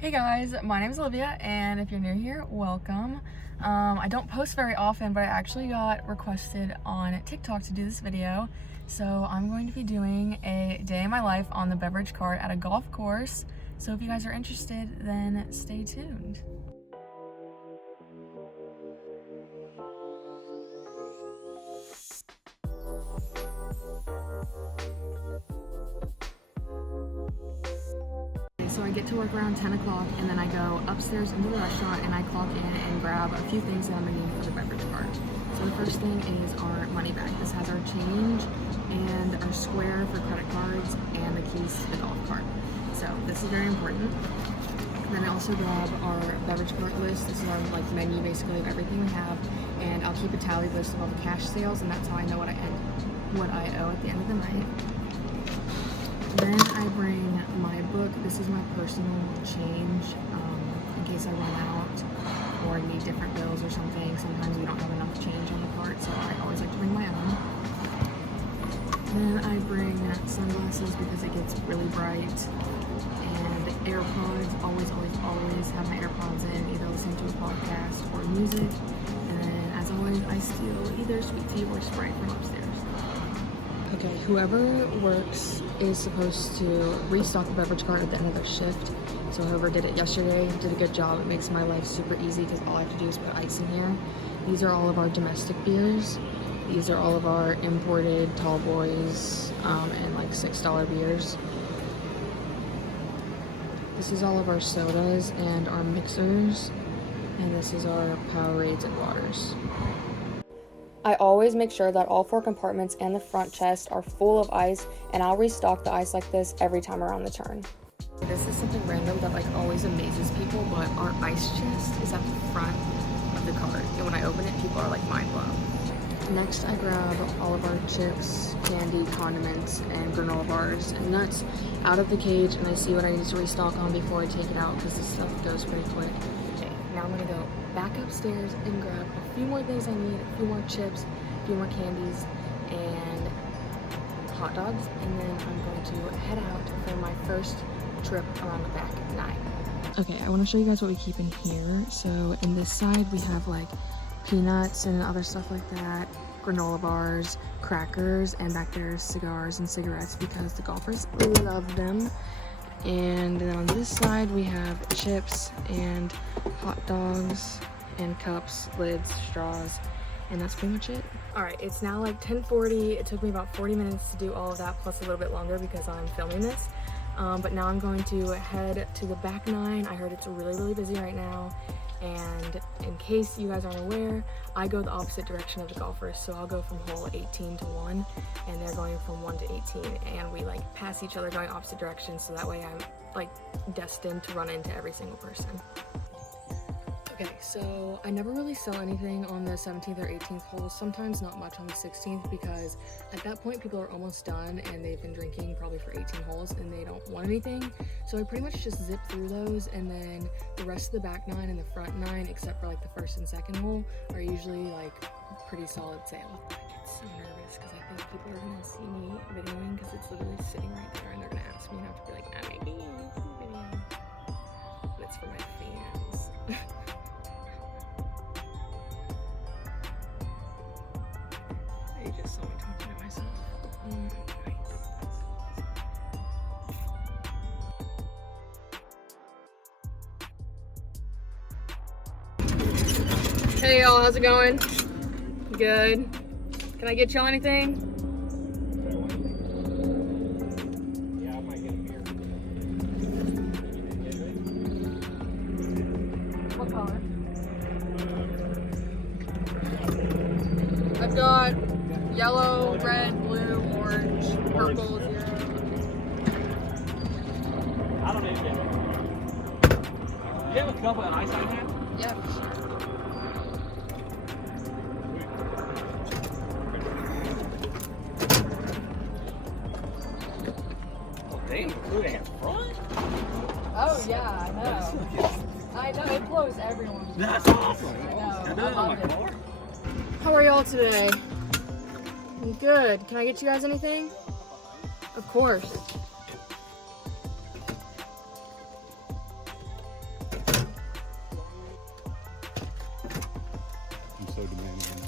Hey guys, my name is Olivia, and if you're new here, welcome. I don't post very often, but I actually got requested on TikTok to do this video. So I'm going to be doing a day in my life on the beverage cart at a golf course. So if you guys are interested, then stay tuned. So I get to work around 10 o'clock and then I go upstairs into the restaurant and I clock in and grab a few things that I'm gonna need for the beverage cart. So the first thing is our money bag. This has our change and our square for credit cards and the keys to the golf cart. So this is very important. Then I also grab our beverage cart list. This is our menu basically of everything we have, and I'll keep a tally list of all the cash sales, and that's how I know what I owe at the end of the night. Then I bring my book. This is my personal change in case I run out or need different bills or something. Sometimes we don't have enough change on the cart, so I always like to bring my own. Then I bring sunglasses because it gets really bright, and AirPods. Always have my AirPods in, either listening to a podcast or music. And then, as always, I steal either sweet tea or Sprite from upstairs. Okay, whoever works is supposed to restock the beverage cart at the end of their shift. So whoever did it yesterday did a good job. It makes my life super easy because all I have to do is put ice in here. These are all of our domestic beers. These are all of our imported tall boys and like $6 beers. This is all of our sodas and our mixers. And this is our Powerades and waters. I always make sure that all 4 compartments and the front chest are full of ice, and I'll restock the ice like this every time around the turn. This is something random that always amazes people, but our ice chest is at the front of the cart, and when I open it, people are mind blown. Next, I grab all of our chips, candy, condiments, and granola bars and nuts out of the cage, and I see what I need to restock on before I take it out because this stuff goes pretty quick. Okay, now I'm gonna go back upstairs and grab a few more things I need, a few more chips, a few more candies, and hot dogs, and then I'm going to head out for my first trip around the back at 9. Okay, I want to show you guys what we keep in here. So in this side we have peanuts and other stuff like that, granola bars, crackers, and back there is cigars and cigarettes because the golfers love them. And then on this side we have chips and hot dogs and cups, lids, straws, and that's pretty much it. Alright, it's now 10:40. It took me about 40 minutes to do all of that, plus a little bit longer because I'm filming this. But now I'm going to head to the back 9. I heard it's really busy right now. And in case you guys aren't aware, I go the opposite direction of the golfers. So I'll go from hole 18 to 1, and they're going from 1 to 18, and we pass each other going opposite directions, so that way I'm destined to run into every single person. Okay, so I never really sell anything on the 17th or 18th holes, sometimes not much on the 16th, because at that point people are almost done and they've been drinking probably for 18 holes and they don't want anything. So I pretty much just zip through those, and then the rest of the back 9 and the front 9, except for the first and second hole, are usually pretty solid sale. I get so nervous because I think people are gonna see me videoing because it's literally sitting right there and they're gonna ask me, and I have to be like, I'm making a video. But it's for my fans. You just saw me talking to myself. Hey y'all, how's it going? Good. Can I get y'all anything? Yeah, I might get a beer. What color? I've got yellow, red, blue, orange, purple, zero. I don't need to get it. You have a cup of ice on that? Yeah, for sure. Oh, damn, food ain't front? Oh yeah, I know. I know, it blows everyone. That's awesome. I know. You're doing it on my car? How are y'all today? Good. Can I get you guys anything? Of course. so demanding.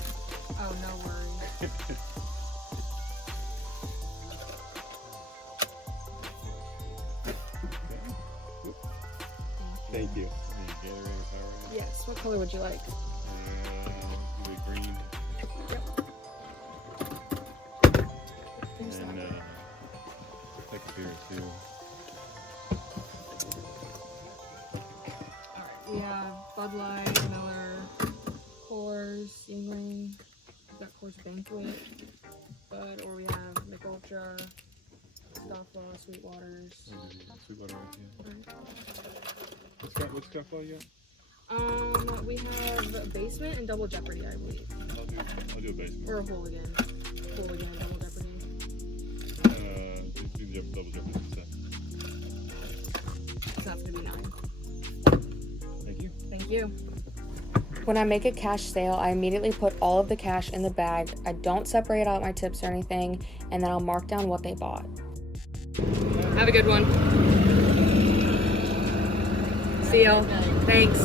Oh, no worries. Thank you. Gatorade, Powerade. Yes, what color would you like? Do it green. Yep. There's And that. take a beer too. Alright, we have Bud Light, Miller, Coors, Yingling, we've got Coors Banquet, Bud, or we have McUltra, Scofflaw, Sweetwaters. Sweetwater right here. Alright. What's got for you? We have Basement and Double Jeopardy, I believe. I'll do a basement. Or a Hooligan. Hooligan and Double Jeopardy. Double jeopardy. So that's gonna be 9. Thank you. Thank you. When I make a cash sale, I immediately put all of the cash in the bag. I don't separate out my tips or anything, and then I'll mark down what they bought. Have a good one. See y'all. Thanks.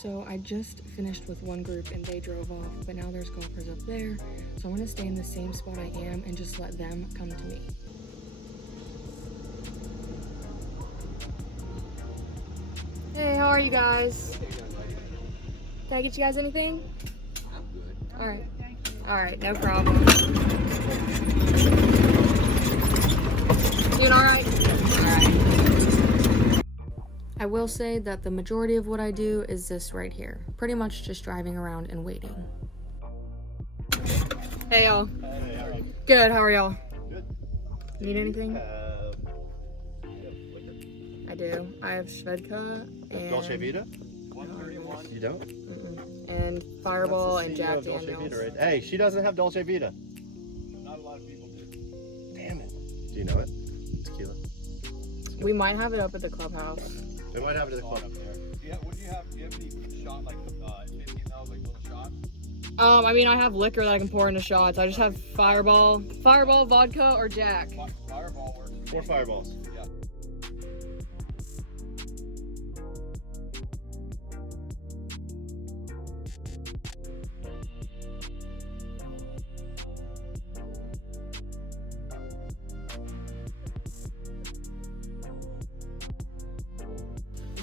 So I just finished with one group and they drove off, but now there's golfers up there. So I want to stay in the same spot I am and just let them come to me. Hey, how are you guys? Can I get you guys anything? I'm good. All right. All right, no problem. Doing all right? All right. I will say that the majority of what I do is this right here. Pretty much just driving around and waiting. Hey, y'all. Hey, how are you? Good, how are y'all? Good. Need anything? Liquor. I do. I have Svedka and... Dolce Vita? You don't? And Fireball That's and the CEO Jack of Dolce Daniels. Vita, right? Hey, she doesn't have Dolce Vita. Not a lot of people do. Damn it. Do you know it? Tequila. We might have it up at the clubhouse. They might have it at the club. Up there. What do you have? Do you have any shot like 50 mils, like little shots? I mean, I have liquor that I can pour into shots. I just have Fireball, vodka, or Jack. Fireball works. 4 fireballs. Yeah.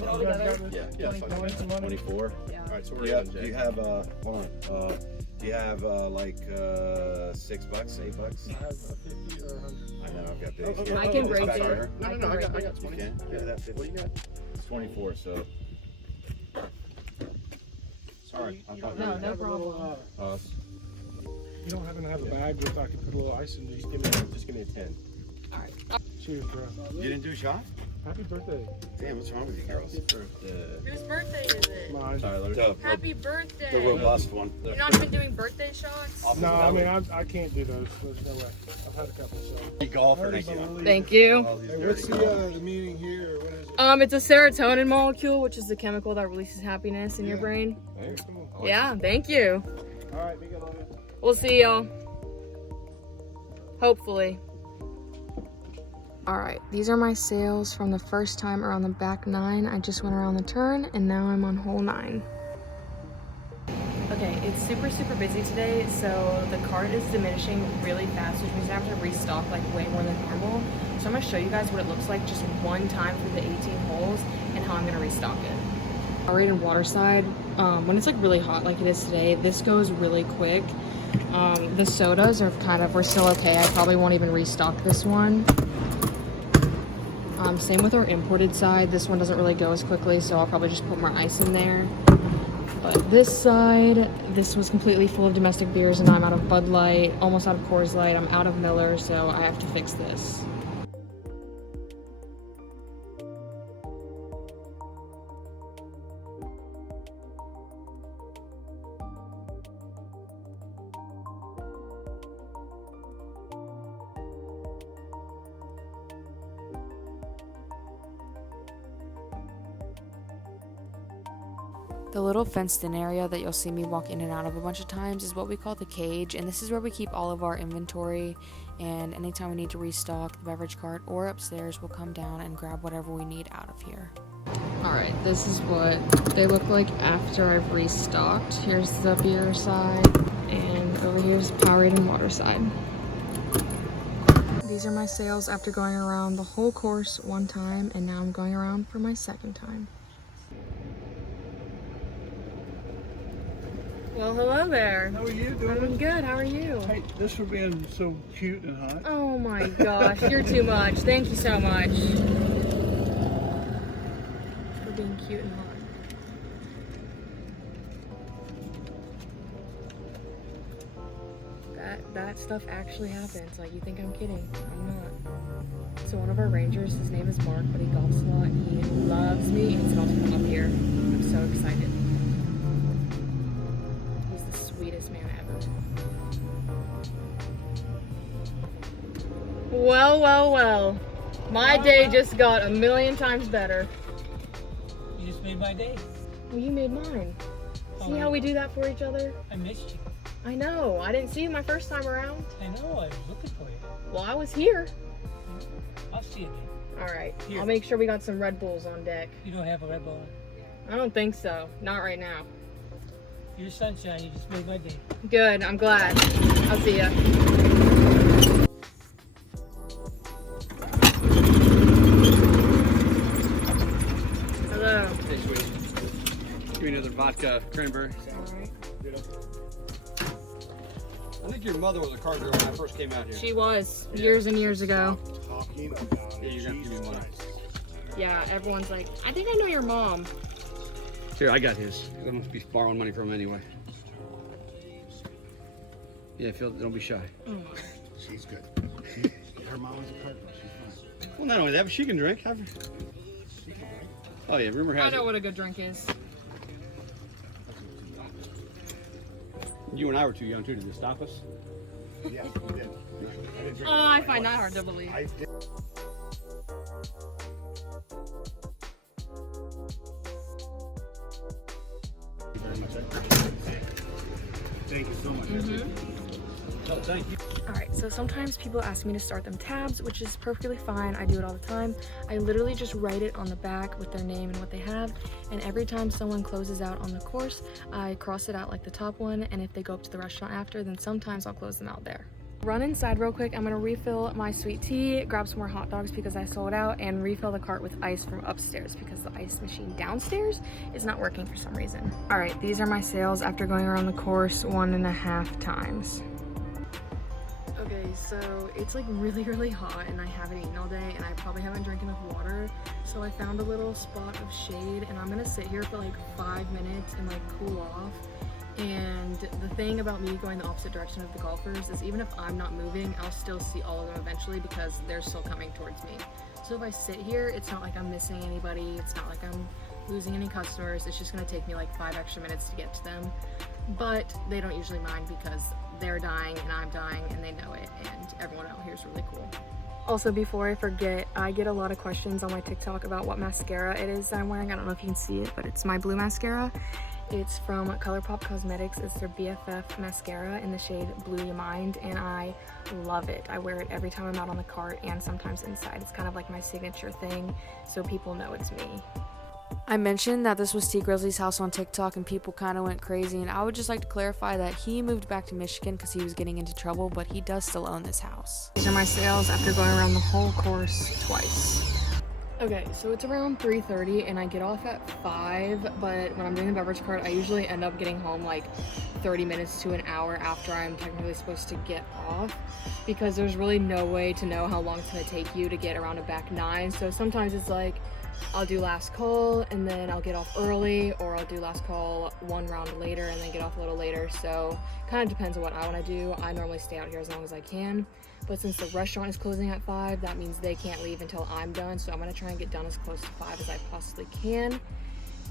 All together? Yeah, it's fine. 24. Yeah. All right, so we're Do good. you have hold on, do you have like $6, $8? I have 50 or 100. I know, I've got big. I can break Back it. burner. I can I break got it. 20. You can? Yeah, that 50. What do you got? It's 24, so. Sorry. I thought No, you no had problem. us. You don't happen to have a bag with I can put a little ice in? Just Just give me a 10. All right. cheers, bro. You didn't do a shot? Happy birthday. Damn, what's wrong with you girls? Whose birthday is it? Mine. Tyler. Happy The birthday. robust one. You're not even doing birthday shots? No, I mean, I can't do those. There's no way. I've had a couple, so. You golfer. Thank you. Thank you. All these Hey, what's dirty the meaning here? What is it? It's a serotonin molecule, which is the chemical that releases happiness in your brain. Hey, come on. Yeah, thank you. All right, we got all that. We'll see y'all. Hopefully. Alright, these are my sales from the first time around the back 9. I just went around the turn and now I'm on hole 9. Okay, it's super busy today, so the cart is diminishing really fast, which means I have to restock like way more than normal. So I'm going to show you guys what it looks like just one time through the 18 holes and how I'm going to restock it. Powerade and Waterside, when it's like really hot like it is today, this goes really quick. The sodas are we're still okay. I probably won't even restock this one. Same with our imported side. This one doesn't really go as quickly, so I'll probably just put more ice in there. But this side, this was completely full of domestic beers, and I'm out of Bud Light, almost out of Coors Light. I'm out of Miller, so I have to fix this. The little fenced-in area that you'll see me walk in and out of a bunch of times is what we call the cage, and this is where we keep all of our inventory, and anytime we need to restock the beverage cart or upstairs, we'll come down and grab whatever we need out of here. Alright, this is what they look like after I've restocked. Here's the beer side, and over here's Powerade and water side. These are my sales after going around the whole course one time, and now I'm going around for my second time. Well, hello there. How are you doing? I'm good. How are you? Hey, this for being so cute and hot. Oh my gosh, you're too much. Thank you so much. For being cute and hot. That stuff actually happens. Like, you think I'm kidding. I'm not. So one of our rangers, his name is Mark, but he golfs a lot and he loves me and he's about to come up here. I'm so excited. He's the sweetest man ever. Well, well, well. My day just got a million times better. You just made my day. Well, you made mine. See how we do that for each other? I missed you. I know. I didn't see you my first time around. I know. I was looking for you. Well, I was here. I'll see you then. All right. Here. I'll make sure we got some Red Bulls on deck. You don't have a Red Bull. I don't think so. Not right now. You're sunshine. You just made my day. Good. I'm glad. I'll see ya. Hello. Hey, sweetie. Give me another vodka cranberry. All right. I think your mother was a car girl when I first came out here. She was years and years ago. Talking about Yeah, you're gonna have to give me money. Yeah, everyone's like, I think I know your mom. Here, I got his. I must be borrowing money from him anyway. Yeah, Phil, don't be shy. She's good. Her mom was a car girl. She's fine. Well, not only that, but she can drink. Have her. She can drink. Oh yeah, rumor I has know it. what a good drink is. You and I were too young too. Did it stop us? Yes, we did. I didn't drink Oh, I find that hard to believe. I did. Thank you so much. Oh, thank you. Alright, so sometimes people ask me to start them tabs, which is perfectly fine. I do it all the time. I literally just write it on the back with their name and what they have, and every time someone closes out on the course, I cross it out like the top one, and if they go up to the restaurant after, then sometimes I'll close them out there. Run inside real quick. I'm gonna refill my sweet tea, grab some more hot dogs because I sold out, and refill the cart with ice from upstairs because the ice machine downstairs is not working for some reason. Alright, these are my sales after going around the course 1.5 times. Okay, so it's like really hot and I haven't eaten all day and I probably haven't drank enough water. So I found a little spot of shade and I'm gonna sit here for like 5 minutes and like cool off. And the thing about me going the opposite direction of the golfers is even if I'm not moving, I'll still see all of them eventually because they're still coming towards me. So if I sit here, it's not like I'm missing anybody. It's not like I'm losing any customers. It's just gonna take me like 5 extra minutes to get to them. But they don't usually mind because they're dying and I'm dying and they know it, and everyone out here is really cool. Also, before I forget, I get a lot of questions on my TikTok about what mascara it is that I'm wearing. I don't know if you can see it, but it's my blue mascara. It's from ColourPop Cosmetics. It's their BFF mascara in the shade Blue You Mind, and I love it. I wear it every time I'm out on the cart and sometimes inside. It's kind of like my signature thing, so people know it's me. I mentioned that this was T Grizzly's house on TikTok and people kind of went crazy, and I would just like to clarify that he moved back to Michigan because he was getting into trouble, but he does still own this house. These are my sales after going around the whole course twice. Okay, so it's around 3:30 and I get off at 5, but when I'm doing the beverage cart, I usually end up getting home like 30 minutes to an hour after I'm technically supposed to get off because there's really no way to know how long it's going to take you to get around a back 9. So sometimes it's like I'll do last call and then I'll get off early, or I'll do last call 1 round later and then get off a little later. So kind of depends on what I want to do. I normally stay out here as long as I can, but since the restaurant is closing at 5, that means they can't leave until I'm done. So I'm going to try and get done as close to 5 as I possibly can.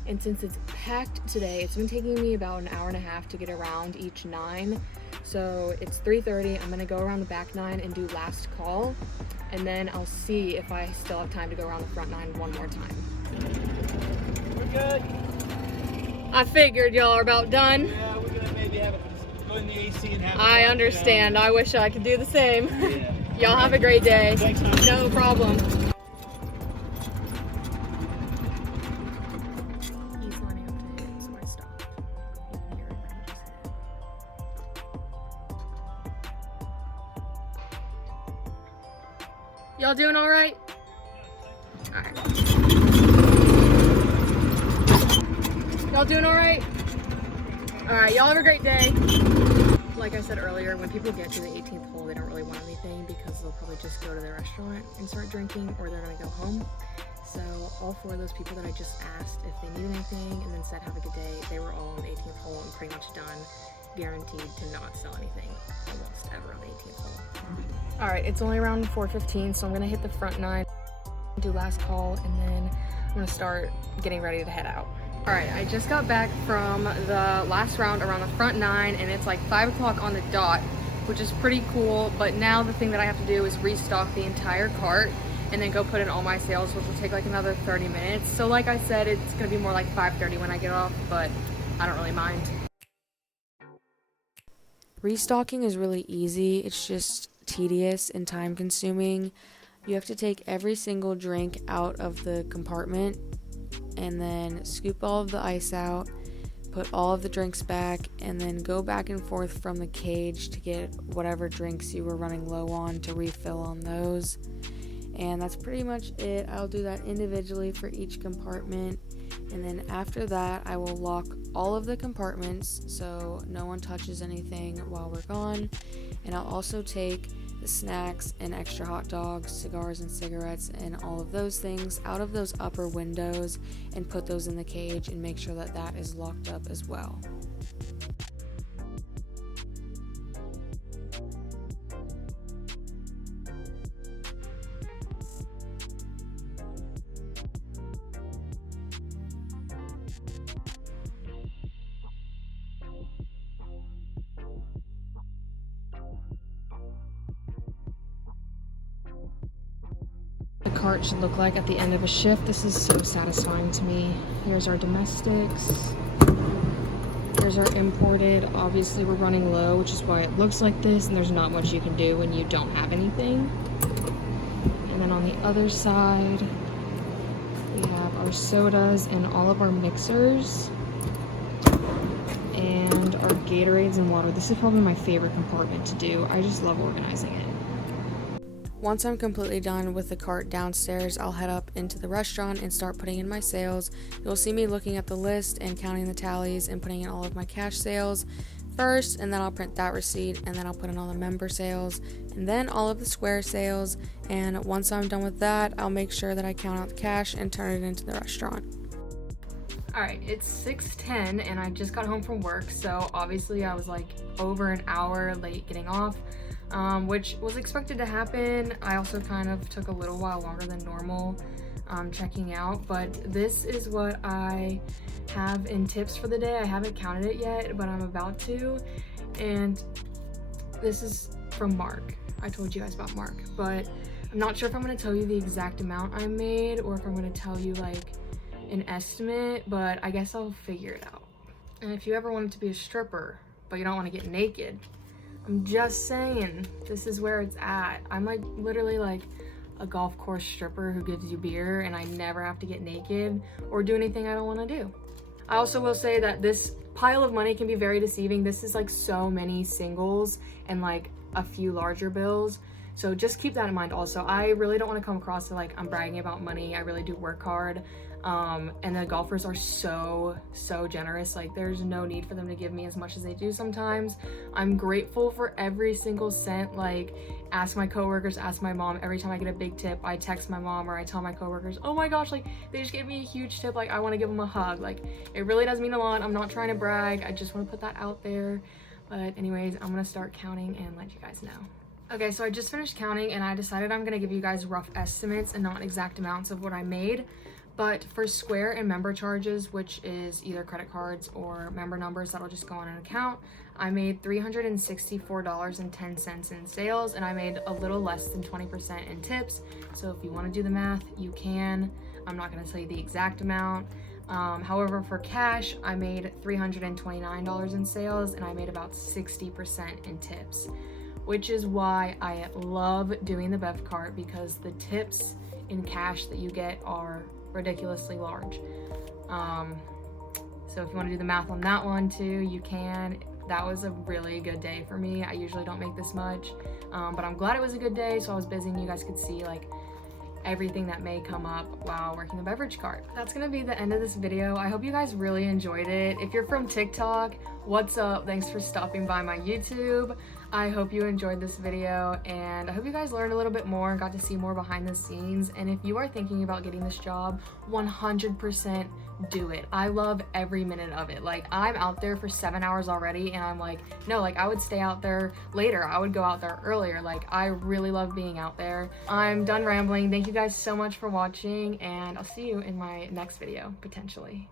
And since it's packed today, it's been taking me about 1.5 hours to get around each 9. So it's 3:30. I'm going to go around the back 9 and do last call. And then I'll see if I still have time to go around the front 9 one more time. We're good. I figured y'all are about done. Yeah, we're gonna maybe have it go in the AC and have it. I understand. I wish I could do the same. Yeah. Y'all have a great day. Thanks, hon. No problem. He's lining up to hit, so I stopped. You can hear it when he just hit it. Y'all doing all right? All right. Y'all doing all right? All right, y'all have a great day. Like I said earlier, when people get to the 18th hole, they don't really want anything because they'll probably just go to the restaurant and start drinking, or they're gonna go home. So all 4 of those people that I just asked if they needed anything and then said have a good day, they were all on the 18th hole and pretty much done, guaranteed to not sell anything almost ever on the 18th hole. All right, it's only around 4:15, so I'm gonna hit the front 9, do last call, and then I'm gonna start getting ready to head out. All right, I just got back from the last round around the front 9, and it's like 5 o'clock on the dot, which is pretty cool. But now the thing that I have to do is restock the entire cart and then go put in all my sales, which will take like another 30 minutes. So like I said, it's gonna be more like 5:30 when I get off, but I don't really mind. Restocking is really easy. It's just tedious and time consuming. You have to take every single drink out of the compartment and then scoop all of the ice out, put all of the drinks back, and then go back and forth from the cage to get whatever drinks you were running low on to refill on those. And that's pretty much it. I'll do that individually for each compartment, and then after that I will lock all of the compartments so no one touches anything while we're gone. And I'll also take the snacks and extra hot dogs, cigars and cigarettes and all of those things out of those upper windows and put those in the cage and make sure that that is locked up as well. The cart should look like at the end of a shift. This is so satisfying to me. Here's our domestics. Here's our imported. Obviously we're running low, which is why it looks like this, and there's not much you can do when you don't have anything. And then on the other side, we have our sodas and all of our mixers and our Gatorades and water. This is probably my favorite compartment to do. I just love organizing it. Once I'm completely done with the cart downstairs, I'll head up into the restaurant and start putting in my sales. You'll see me looking at the list and counting the tallies and putting in all of my cash sales first, and then I'll print that receipt, and then I'll put in all the member sales, and then all of the square sales. And once I'm done with that, I'll make sure that I count out the cash and turn it into the restaurant. Alright, it's 6:10 and I just got home from work, so obviously I was like over an hour late getting off. Which was expected to happen. I also kind of took a little while longer than normal checking out, but this is what I have in tips for the day. I haven't counted it yet, but I'm about to, and this is from Mark. I told you guys about Mark, but I'm not sure if I'm going to tell you the exact amount I made or if I'm going to tell you like an estimate, but I guess I'll figure it out. And if you ever wanted to be a stripper but you don't want to get naked, I'm just saying, this is where it's at. I'm like literally like a golf course stripper who gives you beer, and I never have to get naked or do anything I don't want to do. I also will say that this pile of money can be very deceiving. This is like so many singles and like a few larger bills. So just keep that in mind also. I really don't want to come across to like I'm bragging about money. I really do work hard. And the golfers are so generous. Like there's no need for them to give me as much as they do sometimes. I'm grateful for every single cent. Like ask my coworkers, ask my mom. Every time I get a big tip, I text my mom or I tell my coworkers, oh my gosh, like they just gave me a huge tip. Like I want to give them a hug. Like it really does mean a lot. I'm not trying to brag. I just want to put that out there. But anyways, I'm gonna start counting and let you guys know. Okay, so I just finished counting and I decided I'm gonna give you guys rough estimates and not exact amounts of what I made. But for square and member charges, which is either credit cards or member numbers that'll just go on an account, I made $364.10 in sales, and I made a little less than 20% in tips. So if you want to do the math, you can. I'm not going to tell you the exact amount. However, for cash, I made $329 in sales and I made about 60% in tips, which is why I love doing the bev cart, because the tips in cash that you get are ridiculously large. So if you want to do the math on that one too, you can. That was a really good day for me. I usually don't make this much, but I'm glad it was a good day, so I was busy and you guys could see like everything that may come up while working the beverage cart. That's gonna be the end of this video. I hope you guys really enjoyed it. If you're from TikTok, what's up? Thanks for stopping by my YouTube. I hope you enjoyed this video, and I hope you guys learned a little bit more and got to see more behind the scenes. And if you are thinking about getting this job, 100% do it. I love every minute of it. Like, I'm out there for 7 hours already, and I'm like, no, like I would stay out there later. I would go out there earlier. Like, I really love being out there. I'm done rambling. Thank you guys so much for watching, and I'll see you in my next video, potentially.